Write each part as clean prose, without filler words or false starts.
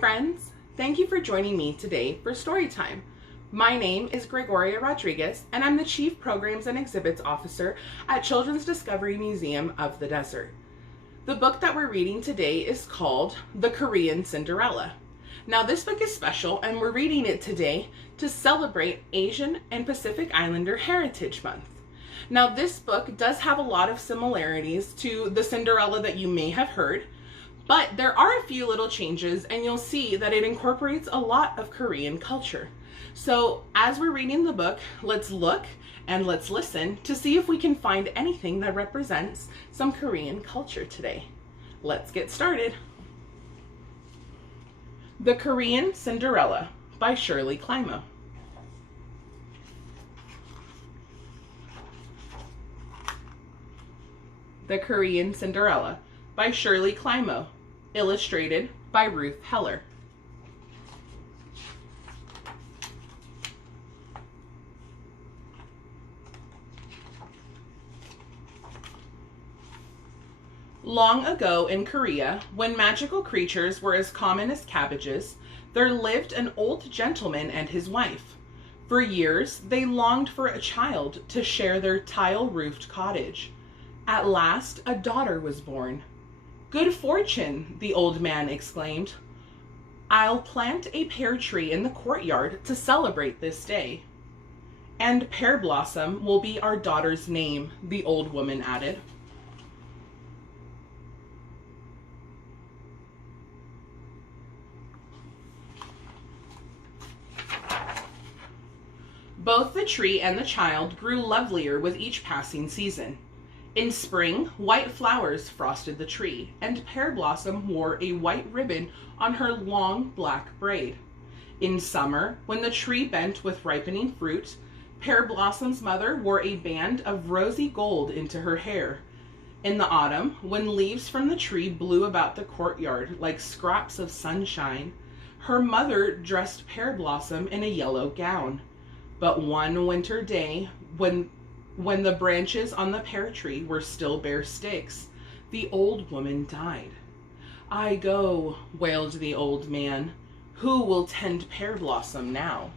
friends! Thank you for joining me today for Storytime. My name is Gregoria Rodriguez, and I'm the Chief Programs and Exhibits Officer at Children's Discovery Museum of the Desert. The book that we're reading today is called The Korean Cinderella. Now this book is special, and we're reading it today to celebrate Asian and Pacific Islander Heritage Month. Now this book does have a lot of similarities to the Cinderella that you may have heard, but there are a few little changes, and you'll see that it incorporates a lot of Korean culture. So as we're reading the book, let's look and let's listen to see if we can find anything that represents some Korean culture today. Let's get started. The Korean Cinderella by Shirley Climo. The Korean Cinderella by Shirley Climo. Illustrated by Ruth. Long ago in Korea, when magical creatures were as common as cabbages, there lived an old gentleman and his wife. For years, they longed for a child to share their tile-roofed cottage. At last, a daughter was born. "Good fortune," the old man exclaimed. "I'll plant a pear tree in the courtyard to celebrate this day." "And Pear Blossom will be our daughter's name," the old woman added. Both the tree and the child grew lovelier with each passing season. In spring, white flowers frosted the tree, and Pear Blossom wore a white ribbon on her long black braid. In summer, when the tree bent with ripening fruit, Pear Blossom's mother wore a band of rosy gold into her hair. In the autumn, when leaves from the tree blew about the courtyard like scraps of sunshine, her mother dressed Pear Blossom in a yellow gown. But one winter day, when the branches on the pear tree were still bare sticks, the old woman died. "I go," wailed the old man. "Who will tend Pear Blossom now?"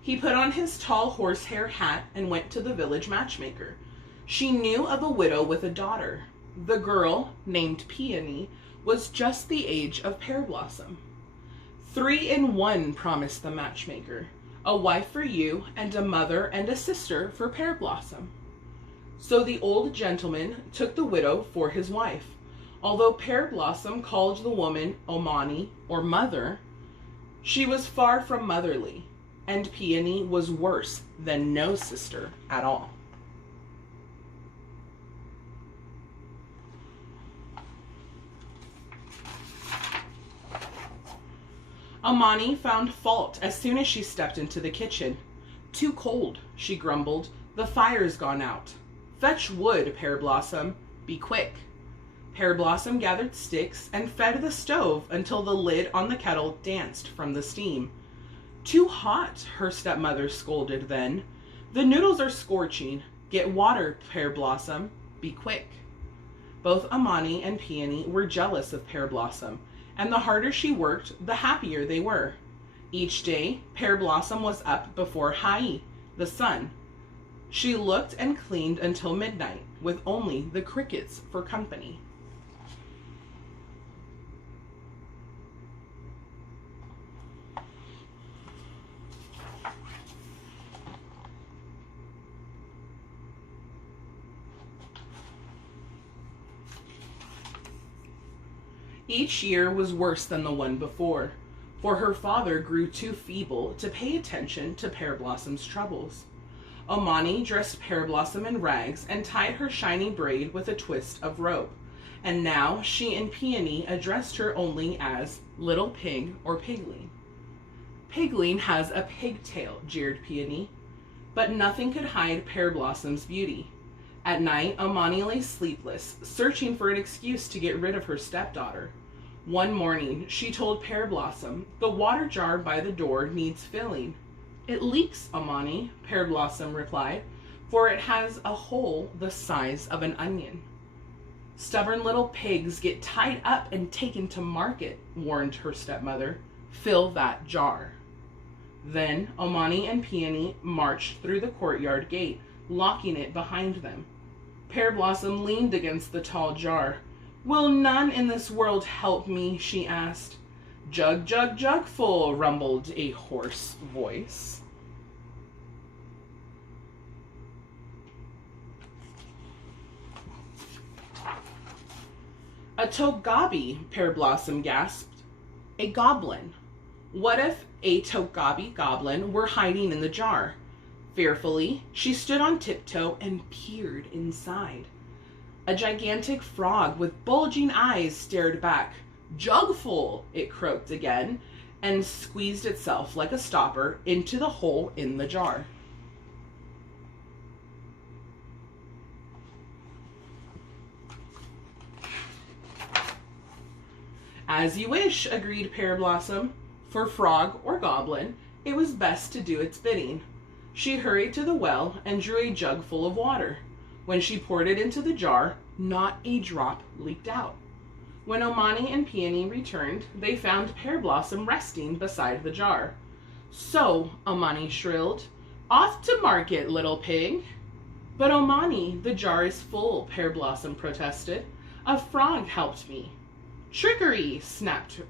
He put on his tall horsehair hat and went to the village matchmaker. She knew of a widow with a daughter. The girl, named Peony, was just the age of Pear Blossom. "3 in 1, promised the matchmaker. "A wife for you, and a mother and a sister for Pear Blossom." So the old gentleman took the widow for his wife. Although Pear Blossom called the woman Omani, or mother, she was far from motherly, and Peony was worse than no sister at all. Amani found fault as soon as she stepped into the kitchen. "Too cold," she grumbled. "The fire's gone out." "Fetch wood, Pear Blossom. Be quick." Pear Blossom gathered sticks and fed the stove until the lid on the kettle danced from the steam. "Too hot," her stepmother scolded then. "The noodles are scorching. Get water, Pear Blossom. Be quick." Both Amani and Peony were jealous of Pear Blossom, and the harder she worked, the happier they were. Each day, Pear Blossom was up before Hai, the sun. She looked and cleaned until midnight, with only the crickets for company. Each year was worse than the one before, for her father grew too feeble to pay attention to Pear Blossom's troubles. Omani dressed Pear Blossom in rags and tied her shiny braid with a twist of rope, and now she and Peony addressed her only as Little Pig or Pigling. "Pigling has a pigtail," jeered Peony. But nothing could hide Pear Blossom's beauty. At night, Amani lay sleepless, searching for an excuse to get rid of her stepdaughter. One morning, she told Pear Blossom, "The water jar by the door needs filling." "It leaks, Amani," Pear Blossom replied, for it has a hole the size of an onion. Stubborn little pigs get tied up and taken to market, warned her stepmother. Fill that jar. Then Omani and Peony marched through the courtyard gate, locking it behind them. Pear Blossom leaned against the tall jar. Will none in this world help me? She asked. Jug, jug, jug full, rumbled a hoarse voice. A togabi, Pear Blossom gasped. A goblin. What if a togabi goblin were hiding in the jar? Fearfully, she stood on tiptoe and peered inside. A gigantic frog with bulging eyes stared back. Jugful, it croaked again, and squeezed itself like a stopper into the hole in the jar. As you wish, agreed Pear Blossom. For frog or goblin, it was best to do its bidding. She hurried to the well and drew a jug full of water. When she poured it into the jar, not a drop leaked out. When Omani and Peony returned, they found Pear Blossom resting beside the jar. So, Omani shrilled, off to market, little pig. But Omani, the jar is full, Pear Blossom protested. A frog helped me. Trickery, snapped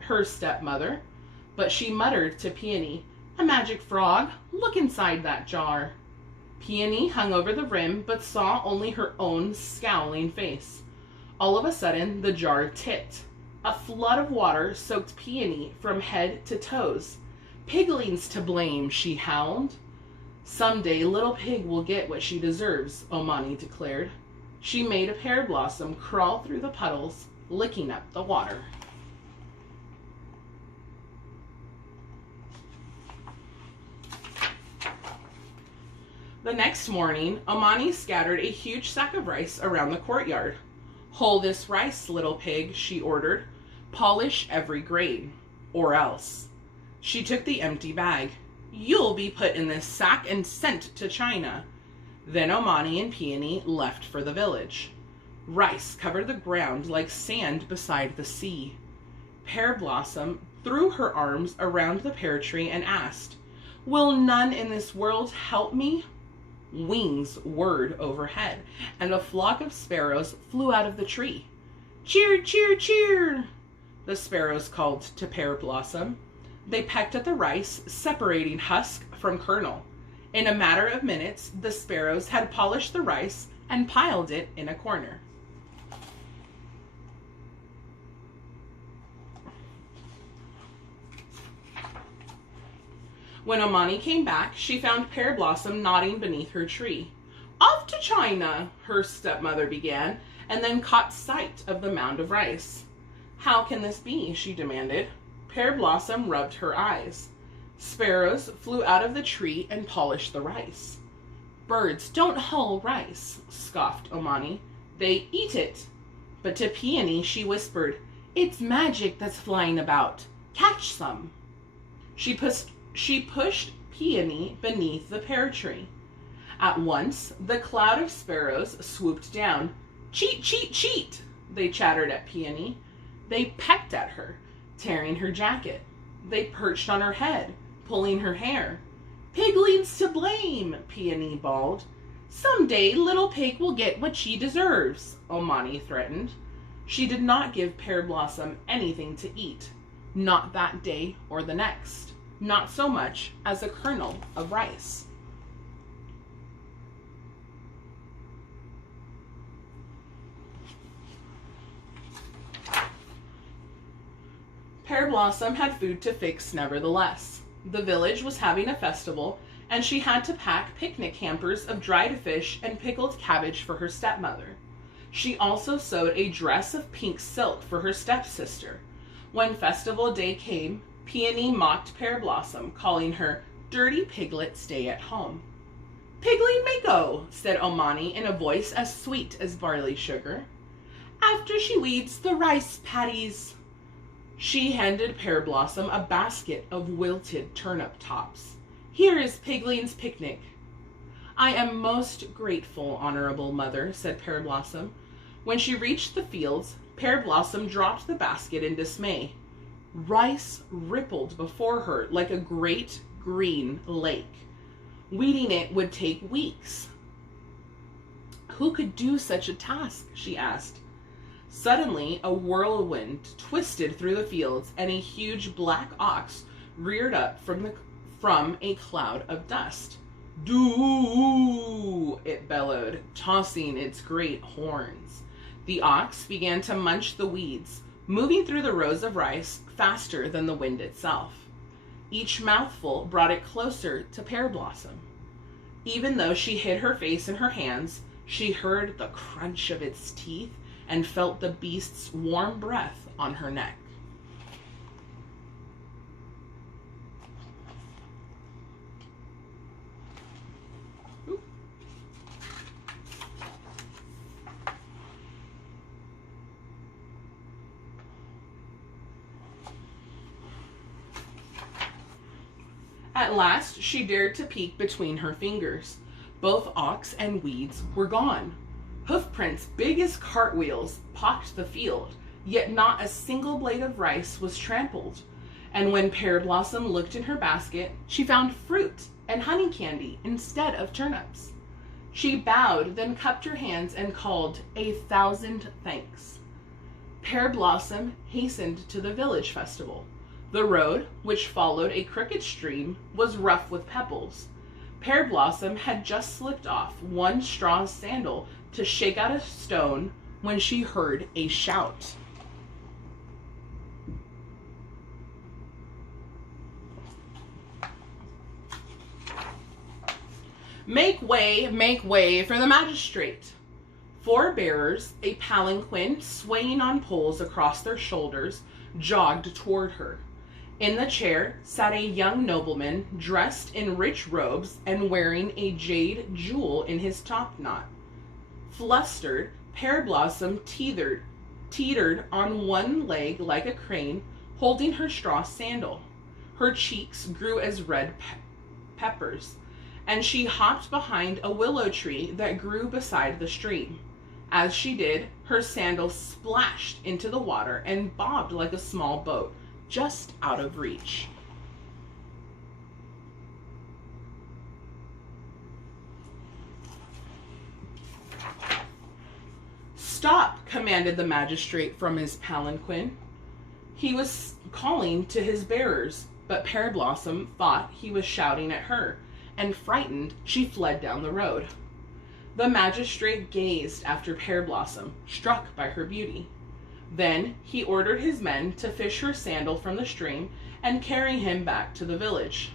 her stepmother. But she muttered to Peony, a magic frog, look inside that jar. Peony hung over the rim, but saw only her own scowling face. All of a sudden, the jar tipped. A flood of water soaked Peony from head to toes. Piglings to blame, she howled. Someday, little pig will get what she deserves, Omani declared. She made a Pear Blossom crawl through the puddles, licking up the water. The next morning, Omani scattered a huge sack of rice around the courtyard. Hull this rice, little pig, she ordered. Polish every grain, or else. She took the empty bag. You'll be put in this sack and sent to China. Then Omani and Peony left for the village. Rice covered the ground like sand beside the sea. Pear Blossom threw her arms around the pear tree and asked, Will none in this world help me? Wings whirred overhead, and a flock of sparrows flew out of the tree. Cheer, cheer, cheer! The sparrows called to Pear Blossom. They pecked at the rice, separating husk from kernel. In a matter of minutes, the sparrows had polished the rice and piled it in a corner. When Omani came back, she found Pear Blossom nodding beneath her tree. Off to China, her stepmother began, and then caught sight of the mound of rice. How can this be? She demanded. Pear Blossom rubbed her eyes. Sparrows flew out of the tree and polished the rice. Birds don't hull rice, scoffed Omani. They eat it. But to Peony she whispered, It's magic that's flying about. Catch some. She pushed Peony beneath the pear tree. At once, the cloud of sparrows swooped down. Cheat, cheat, cheat, they chattered at Peony. They pecked at her, tearing her jacket. They perched on her head, pulling her hair. Piglings to blame, Peony bawled. Someday little pig will get what she deserves, Omani threatened. She did not give Pear Blossom anything to eat, not that day or the next. Not so much as a kernel of rice. Pear Blossom had food to fix nevertheless. The village was having a festival, and she had to pack picnic hampers of dried fish and pickled cabbage for her stepmother. She also sewed a dress of pink silk for her stepsister. When festival day came, Peony mocked Pear Blossom, calling her dirty piglet stay at home. Pigling may go, said Omani in a voice as sweet as barley sugar. After she weeds the rice paddies. She handed Pear Blossom a basket of wilted turnip tops. Here is Pigling's picnic. I am most grateful, honorable mother, said Pear Blossom. When she reached the fields, Pear Blossom dropped the basket in dismay. Rice rippled before her like a great green lake. Weeding it would take weeks. Who could do such a task? She asked. Suddenly, a whirlwind twisted through the fields, and a huge black ox reared up from a cloud of dust. "Doo!" it bellowed, tossing its great horns. The ox began to munch the weeds, moving through the rows of rice faster than the wind itself. Each mouthful brought it closer to Pear Blossom. Even though she hid her face in her hands, she heard the crunch of its teeth and felt the beast's warm breath on her neck. At last, she dared to peek between her fingers. Both ox and weeds were gone. Hoofprints big as cartwheels pocked the field, yet not a single blade of rice was trampled. And when Pear Blossom looked in her basket, she found fruit and honey candy instead of turnips. She bowed, then cupped her hands and called 1,000 thanks. Pear Blossom hastened to the village festival. The road, which followed a crooked stream, was rough with pebbles. Pear Blossom had just slipped off one straw sandal to shake out a stone when she heard a shout. Make way for the magistrate. 4 bearers, a palanquin swaying on poles across their shoulders, jogged toward her. In the chair sat a young nobleman dressed in rich robes and wearing a jade jewel in his topknot. Flustered, Pear Blossom teetered on one leg like a crane, holding her straw sandal. Her cheeks grew as red peppers, and she hopped behind a willow tree that grew beside the stream. As she did, her sandal splashed into the water and bobbed like a small boat, just out of reach. Stop, commanded the magistrate from his palanquin. He was calling to his bearers, but Pear Blossom thought he was shouting at her, and frightened, she fled down the road. The magistrate gazed after Pear Blossom, struck by her beauty. Then he ordered his men to fish her sandal from the stream and carry him back to the village.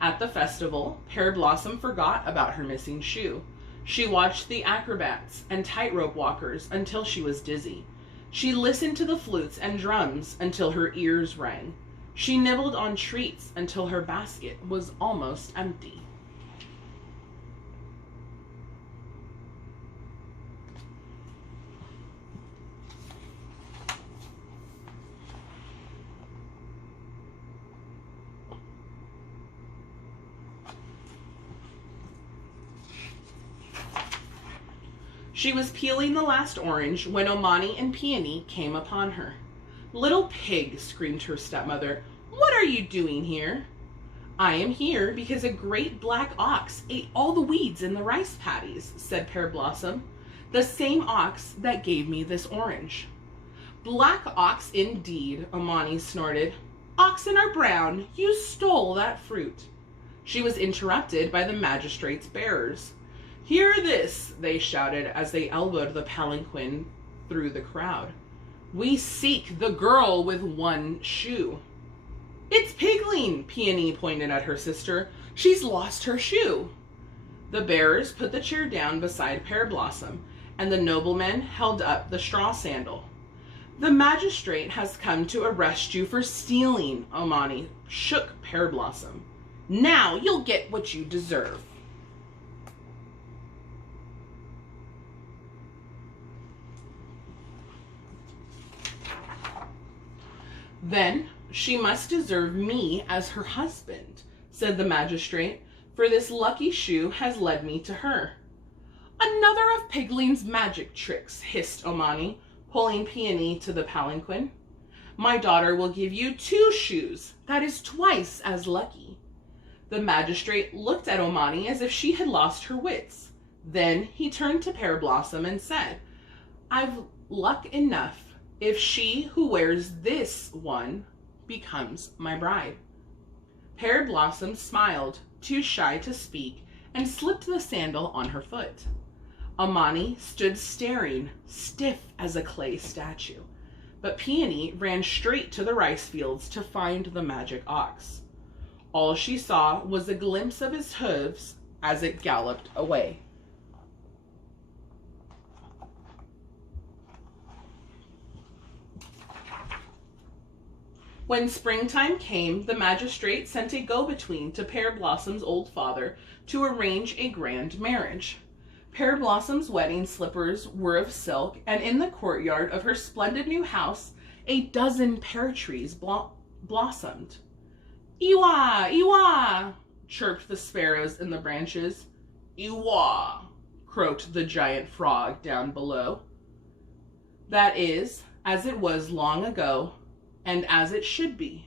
At the festival, Pear Blossom forgot about her missing shoe. She watched the acrobats and tightrope walkers until she was dizzy. She listened to the flutes and drums until her ears rang. She nibbled on treats until her basket was almost empty. She was peeling the last orange when Omani and Peony came upon her. "Little pig," screamed her stepmother, "what are you doing here?" "I am here because a great black ox ate all the weeds in the rice paddies," said Pear Blossom. "The same ox that gave me this orange." "Black ox indeed," Omani snorted. "Oxen are brown. You stole that fruit." She was interrupted by the magistrate's bearers. "Hear this," they shouted as they elbowed the palanquin through the crowd. "We seek the girl with one shoe." "It's Pigling," Peony pointed at her sister. "She's lost her shoe." The bearers put the chair down beside Pear Blossom, and the nobleman held up the straw sandal. "The magistrate has come to arrest you for stealing," Omani shook Pear Blossom. "Now you'll get what you deserve." "Then she must deserve me as her husband," said the magistrate, for this lucky shoe has led me to her." "Another of Pigling's magic tricks," hissed Omani, pulling Peony to the palanquin. "My daughter will give you 2 shoes. That is twice as lucky." The magistrate looked at Omani as if she had lost her wits. Then he turned to Pear Blossom and said, "I've luck enough if she who wears this one becomes my bride." Pear Blossom smiled, too shy to speak, and slipped the sandal on her foot. Omani stood staring, stiff as a clay statue, but Peony ran straight to the rice fields to find the magic ox. All she saw was a glimpse of his hooves as it galloped away. When springtime came, the magistrate sent a go-between to Pear Blossom's old father to arrange a grand marriage. Pear Blossom's wedding slippers were of silk, and in the courtyard of her splendid new house, a dozen pear trees blossomed. "Iwa! Iwa!" chirped the sparrows in the branches. "Iwa!" croaked the giant frog down below. That is, as it was long ago, and as it should be.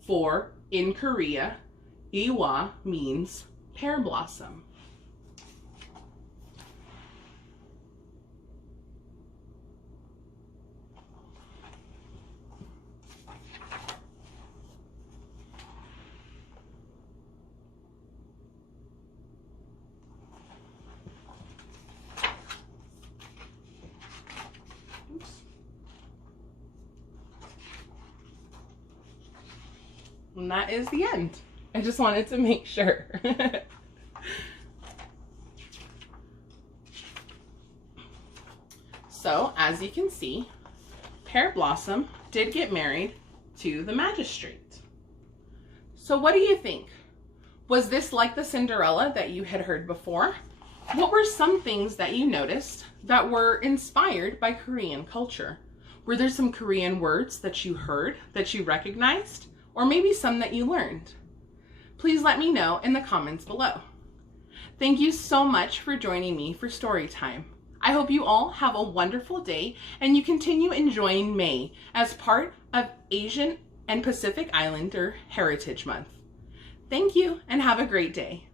For in Korea, Iwa means pear blossom. And that is the end. I just wanted to make sure. So, as you can see, Pear Blossom did get married to the magistrate. So what do you think? Was this like the Cinderella that you had heard before? What were some things that you noticed that were inspired by Korean culture? Were there some Korean words that you heard, that you recognized? Or maybe some that you learned? Please let me know in the comments below. Thank you so much for joining me for story time. I hope you all have a wonderful day and you continue enjoying May as part of Asian and Pacific Islander Heritage Month. Thank you and have a great day.